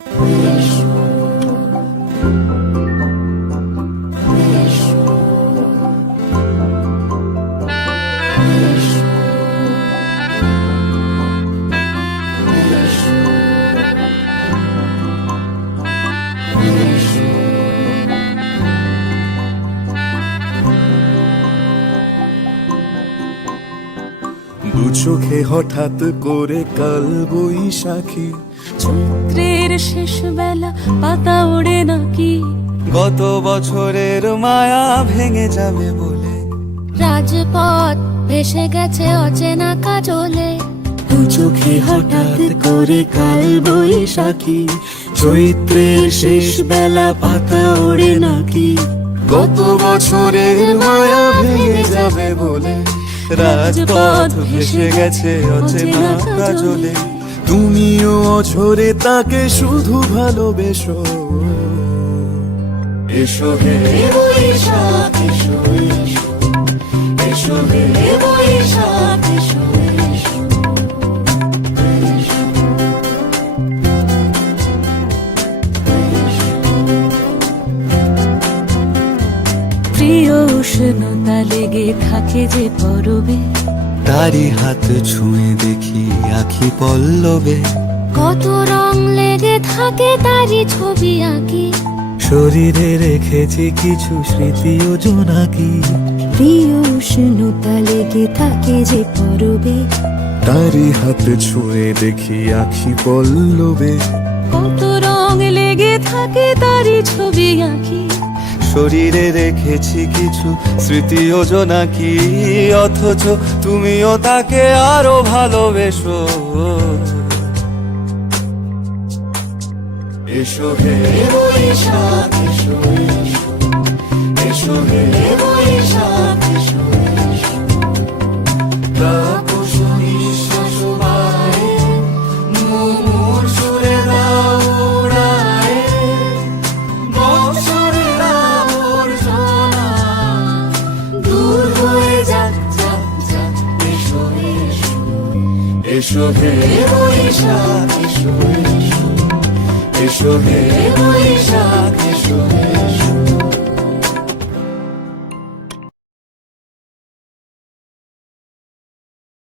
দু চোখে হঠাৎ করে কাল বৈশাখী, চৈত্রের শেষ বেলা পাতা ওড়ে নাকি, গত বছরের মায়া ভেঙে যাবে বলে রাজপথ ভেসে গেছে অচেনা কাজলে। দু চোখে হঠাৎ করে কাল বৈশাখী, চৈত্রের শেষ বেলা পাতা ওড়ে নাকি, গত বছরের মায়া ভেঙে যাবে বলে রাজপথ ভেসে গেছে অচেনা কাজলে। তুমিও অঝরে তাকে শুধু ভালোবেসো, এসো হে বৈশাখ এসো এসো, এসো হে বৈশাখ এসো এসো। প্রিয় উষ্ণতা লেগে থাকে যে পরবে, তারি হাত ছুঁয়ে দেখি আখি পল্লবে, কত রং লেগে থাকে তারই ছবি আঁকি, শরীরে রেখেছি কিছু স্মৃতি ও জোনাকি। প্রিয় উষ্ণতা লেগে থাকে যে পরবে, তারি হাত ছুঁয়ে দেখি আখি পল্লবে, কত রং লেগে থাকে তারই ছবি আঁকি, শরীরে রেখেছি কিছু স্মৃতি ও জোনাকি। অথচ তুমিও তাকে আরো ভালোবেসো, এসো হে বৈশাখ এসো এসো, এসো হে বৈশাখ এসো এসো। তাপস নিঃশ্বাস বায়ে, মুমুর সুরে দাও উড়ায়ে, বৎসরের আবর্জনা দূর হয়ে যাক যাক যাক। এসো এসো, এসো হে বৈশাখ এসো এসো, এসো হে বৈশাখ এসো।